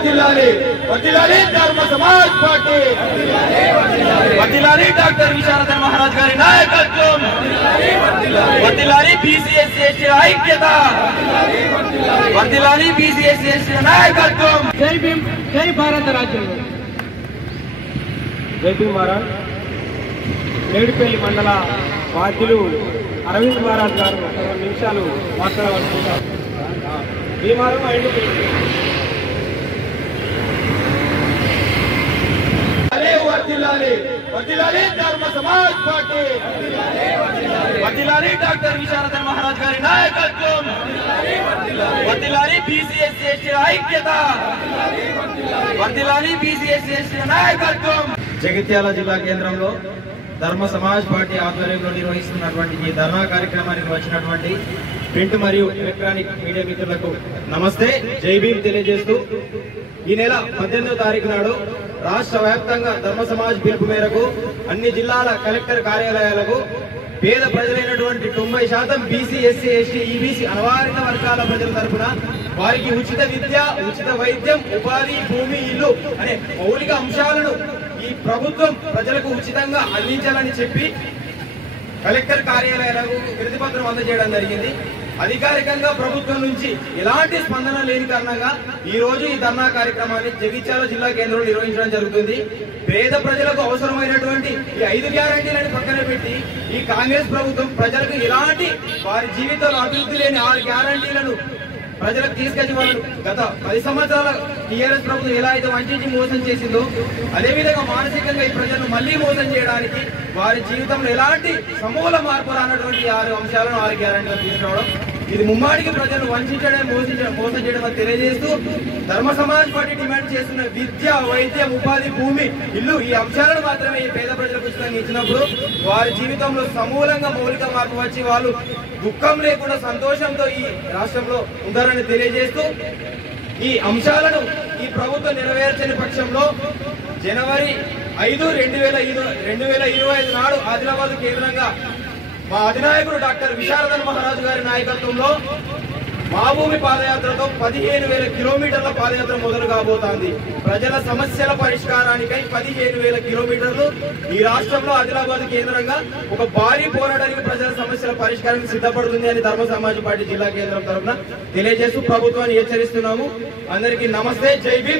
వర్ధిల్లాలి వర్ధిల్లాలి ధర్మ సమాజ్ పార్టీ వర్ధిల్లాలి డాక్టర్ విశారదన్ మహారాజ్ గారి నాయకత్వం వర్ధిల్లాలి బీసీ ఎస్సీ ఎస్టీ ఐక్యత వర్ధిల్లాలి బీసీ ఎస్సీ ఎస్టీ నాయకత్వం జై భీమ్ జై భారత రాజ్యం జై భీమ్ మహారాజ్ మేడిపల్లి మండల బాధ్యులు అరవింద్ మహారాజ్ గారు 2 నిమిషాలు మాట్లాడవలసింటారు. భీమారం వర్ధిల్లాలి వర్ధిల్లాలి ధర్మ సమాజ్ పార్టీ వర్ధిల్లాలి డాక్టర్ విశారదన్ మహారాజ్ గారి నాయకత్వం వర్ధిల్లాలి బీసీ ఎస్సీ ఎస్టీ ఐక్యత వర్ధిల్లాలి బీసీ ఎస్సీ ఎస్టీ నాయకత్వం. జగిత్యాల జిల్లా కేంద్రంలో ధర్మ సమాజ్ పార్టీ ఆధ్వర్యంలో నిర్వహిస్తున్నటువంటి ఈ ధర్నా కార్యక్రమానికి వచ్చినటువంటి ప్రింట్ మరియు ఎలక్ట్రానిక్ మీడియా మిత్రులకు నమస్తే, జై భీమ్ తెలియజేస్తూ ఈ నెల 18వ తారీఖు నాడు రాష్ట్ర వ్యాప్తంగా ధర్మ సమాజ్ పిలుపు మేరకు అన్ని జిల్లాల కలెక్టర్ కార్యాలయాలకు పేద ప్రజలైనటువంటి 90% బీసీ ఎస్సీ ఎస్టీ ఈబీసీ అనవారిత వర్గాల ప్రజల తరఫున వారికి ఉచిత విద్య, ఉచిత వైద్యం, ఉపాధి, భూమి, ఇల్లు అనే మౌలిక అంశాలను ఈ ప్రభుత్వం ప్రజలకు ఉచితంగా అందించాలని చెప్పి కలెక్టర్ కార్యాలయాలకు వినతి పత్రం అందజేయడం జరిగింది. అధికారికంగా ప్రభుత్వం నుంచి ఎలాంటి స్పందన లేని కారణంగా ఈ రోజు ఈ ధర్నా కార్యక్రమాన్ని జగిత్యాల జిల్లా కేంద్రంలో నిర్వహించడం జరుగుతుంది. పేద ప్రజలకు అవసరమైనటువంటి ఈ 5 గ్యారంటీలను పక్కన పెట్టి ఈ కాంగ్రెస్ ప్రభుత్వం ప్రజలకు ఎలాంటి వారి జీవితంలో అభివృద్ధి లేని 6 గ్యారంటీలను ప్రజలకు తీసుకొచ్చి వాళ్ళు గత 10 సంవత్సరాల టీఆర్ఎస్ ప్రభుత్వం ఎలా అయితే వంచించి మోసం చేసిందో అదేవిధంగా మానసికంగా ఈ ప్రజలను మళ్లీ మోసం చేయడానికి వారి జీవితంలో ఎలాంటి సమూల మార్పు రానటువంటి 6 అంశాలను 6 గ్యారంటీలను తీసుకురావడం ఇది ముమ్మాడికి ప్రజలను వంచడం మోసం చేయడం అని తెలియజేస్తూ ధర్మ సమాజ్ పార్టీ డిమాండ్ చేస్తున్న విద్య, వైద్యం, ఉపాధి, భూమి, ఇల్లు ఈ అంశాలను మాత్రమే ఈ పేద ప్రజలకు ఉచితంగా ఇచ్చినప్పుడు వారి జీవితంలో సమూలంగా మౌలిక మార్పు వచ్చి వాళ్ళు దుఃఖం లేకుండా సంతోషంతో ఈ రాష్ట్రంలో ఉంటారని తెలియజేస్తూ ఈ అంశాలను ఈ ప్రభుత్వం నెరవేర్చని పక్షంలో జనవరి 5, 2025 నాడు ఆదిలాబాద్ కేంద్రంగా మా అధినాయకుడు డాక్టర్ విశారదన్ మహారాజు గారి నాయకత్వంలో మా భూమి పాదయాత్రతో 15,000 కిలోమీటర్ల పాదయాత్ర మొదలు కాబోతోంది. ప్రజల సమస్యల పరిష్కారానికై 15,000 కిలోమీటర్లు ఈ రాష్ట్రంలో ఆదిలాబాద్ కేంద్రంగా ఒక భారీ పోరాటానికి ప్రజల సమస్యల పరిష్కారానికి సిద్ధపడుతుంది అని ధర్మ సమాజ్ పార్టీ జిల్లా కేంద్రం తరఫున తెలియజేస్తూ ప్రభుత్వాన్ని హెచ్చరిస్తున్నాము. అందరికీ నమస్తే, జై భీమ్.